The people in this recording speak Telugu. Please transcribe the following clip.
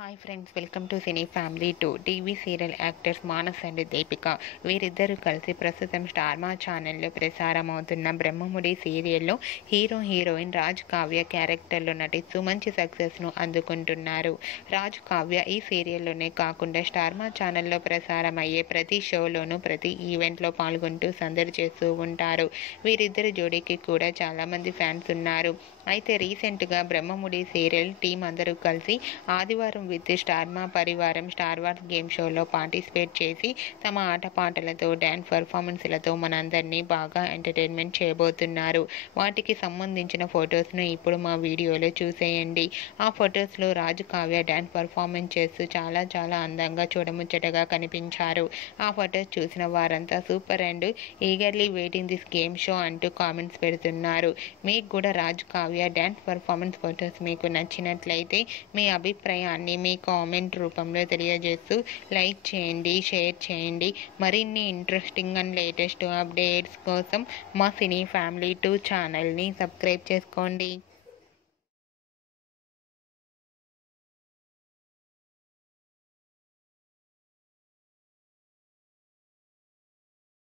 Hi friends, welcome to cine family 2. TV serial actors Manas and Deepika వీరిద్దరూ కలిసి ప్రస్తుతం స్టార్ మా ఛానల్లో ప్రసారమవుతున్న బ్రహ్మముడి సీరియల్లో హీరోయిన్ రాజ్ కావ్య క్యారెక్టర్లో నటిస్తూ మంచి సక్సెస్ను అందుకుంటున్నారు. రాజ్ కావ్య ఈ సీరియల్లోనే కాకుండా స్టార్ మా ఛానల్లో ప్రసారమయ్యే ప్రతి షోలోనూ ప్రతి ఈవెంట్లో పాల్గొంటూ సందడి చేస్తూ ఉంటారు. వీరిద్దరి జోడీకి కూడా చాలామంది ఫ్యాన్స్ ఉన్నారు. అయితే రీసెంట్గా బ్రహ్మముడి సీరియల్ టీం అందరూ కలిసి ఆదివారం విత్ స్టార్ మా పరివారం స్టార్ వార్స్ గేమ్ షోలో పార్టిసిపేట్ చేసి తమ ఆటపాటలతో డ్యాన్స్ పర్ఫార్మెన్స్లతో మనందరినీ బాగా ఎంటర్టైన్మెంట్ చేయబోతున్నారు. వాటికి సంబంధించిన ఫొటోస్ను ఇప్పుడు మా వీడియోలో చూసేయండి. ఆ ఫొటోస్లో రాజు కావ్య డ్యాన్స్ పర్ఫార్మెన్స్ చేస్తూ చాలా అందంగా చూడముచ్చటగా కనిపించారు. ఆ ఫొటోస్ చూసిన వారంతా super and eagerly waiting this game show అంటూ కామెంట్స్ పెడుతున్నారు. మీకు కూడా రాజు కావ్య డ్యాన్స్ పర్ఫార్మెన్స్ ఫొటోస్ మీకు నచ్చినట్లయితే మీ అభిప్రాయాన్ని మీ కామెంట్ రూపంలో తెలియజేస్తూ లైక్ చేయండి, షేర్ చేయండి. మరిన్ని ఇంట్రెస్టింగ్ అండ్ లేటెస్ట్ అప్డేట్స్ కోసం మా సినీ ఫ్యామిలీ 2 ఛానల్ని సబ్స్క్రైబ్ చేసుకోండి.